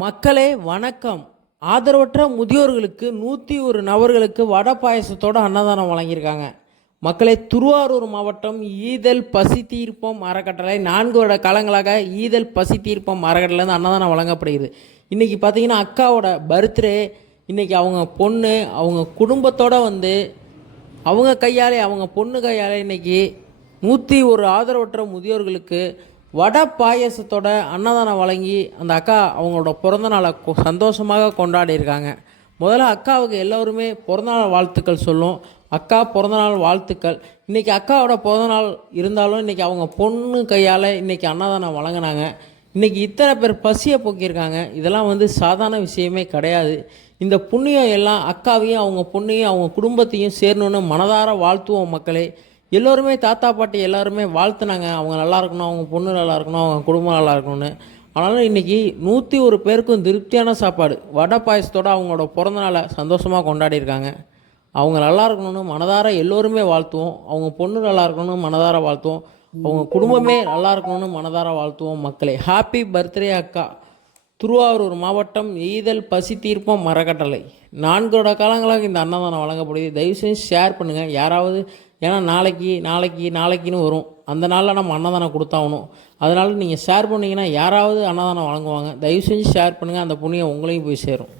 மக்களே வணக்கம். ஆதரவற்ற முதியோர்களுக்கு 101 நபர்களுக்கு வடை பாயசத்தோட அன்னதானம் வழங்கியிருக்காங்க. மக்களே, திருவாரூர் மாவட்டம் ஈதல் பசி தீர்ப்பம் அறக்கட்டளை 4 வருட காலங்களாக ஈதல் பசி தீர்ப்பம் அறக்கட்டளையிலேருந்து அன்னதானம் வழங்கப்படுகிறது. இன்றைக்கி பார்த்தீங்கன்னா அக்காவோட பர்த்டே. இன்றைக்கி அவங்க பொண்ணு அவங்க குடும்பத்தோடு வந்து அவங்க கையாலே அவங்க பொண்ணு கையாலே இன்றைக்கி 101 ஆதரவற்ற முதியோர்களுக்கு வடை பாயசத்தோட அன்னதானம் வழங்கி அந்த அக்கா அவங்களோட பிறந்தநாளை சந்தோஷமாக கொண்டாடியிருக்காங்க. முதல்ல அக்காவுக்கு எல்லோருமே பிறந்தநாள் வாழ்த்துக்கள் சொல்லும். அக்கா பிறந்தநாள் வாழ்த்துக்கள். இன்றைக்கி அக்காவோட பிறந்தநாள் இருந்தாலும் இன்றைக்கி அவங்க பொண்ணு கையால் இன்றைக்கி அன்னதானம் வழங்கினாங்க. இன்றைக்கி இத்தனை பேர் பசியை போக்கியிருக்காங்க. இதெல்லாம் வந்து சாதாரண விஷயமே கிடையாது. இந்த புண்ணியம் எல்லாம் அக்காவையும் அவங்க பொண்ணையும் அவங்க குடும்பத்தையும் சேரணுன்னு மனதார வாழ்த்துவோம். மக்களே, எல்லோருமே தாத்தா பாட்டி எல்லாருமே வாழ்த்துனாங்க, அவங்க நல்லா இருக்கணும், அவங்க பொண்ணு நல்லா இருக்கணும், அவங்க குடும்பம் நல்லா இருக்கணும்னு. ஆனாலும் இன்றைக்கி 101 பேருக்கும் திருப்தியான சாப்பாடு வடை பாயசத்தோடு அவங்களோட பிறந்தநாளை சந்தோஷமாக கொண்டாடியிருக்காங்க. அவங்க நல்லா இருக்கணும்னு மனதார எல்லோருமே வாழ்த்துவோம். அவங்க பொண்ணு நல்லா இருக்கணும்னு மனதார வாழ்த்துவோம். அவங்க குடும்பமே நல்லா இருக்கணும்னு மனதார வாழ்த்துவோம். மக்களே, ஹாப்பி பர்த்டே அக்கா. திருவாரூர் மாவட்டம் ஈதல் பசி தீர்ப்பம் அறக்கட்டளை 4 வருட காலங்களாக இந்த அன்னதானம் வழங்கப்படுது. தயவு செஞ்சு ஷேர் பண்ணுங்கள். யாராவது, ஏன்னா நாளைக்குன்னு வரும், அந்த நாளில் நம்ம அன்னதானம் கொடுத்தாகணும். அதனால் நீங்கள் ஷேர் பண்ணிங்கன்னா யாராவது அன்னதானம் வழங்குவாங்க. தயவு செஞ்சு ஷேர் பண்ணுங்கள். அந்த புண்ணியம் உங்களையும் போய் சேரும்.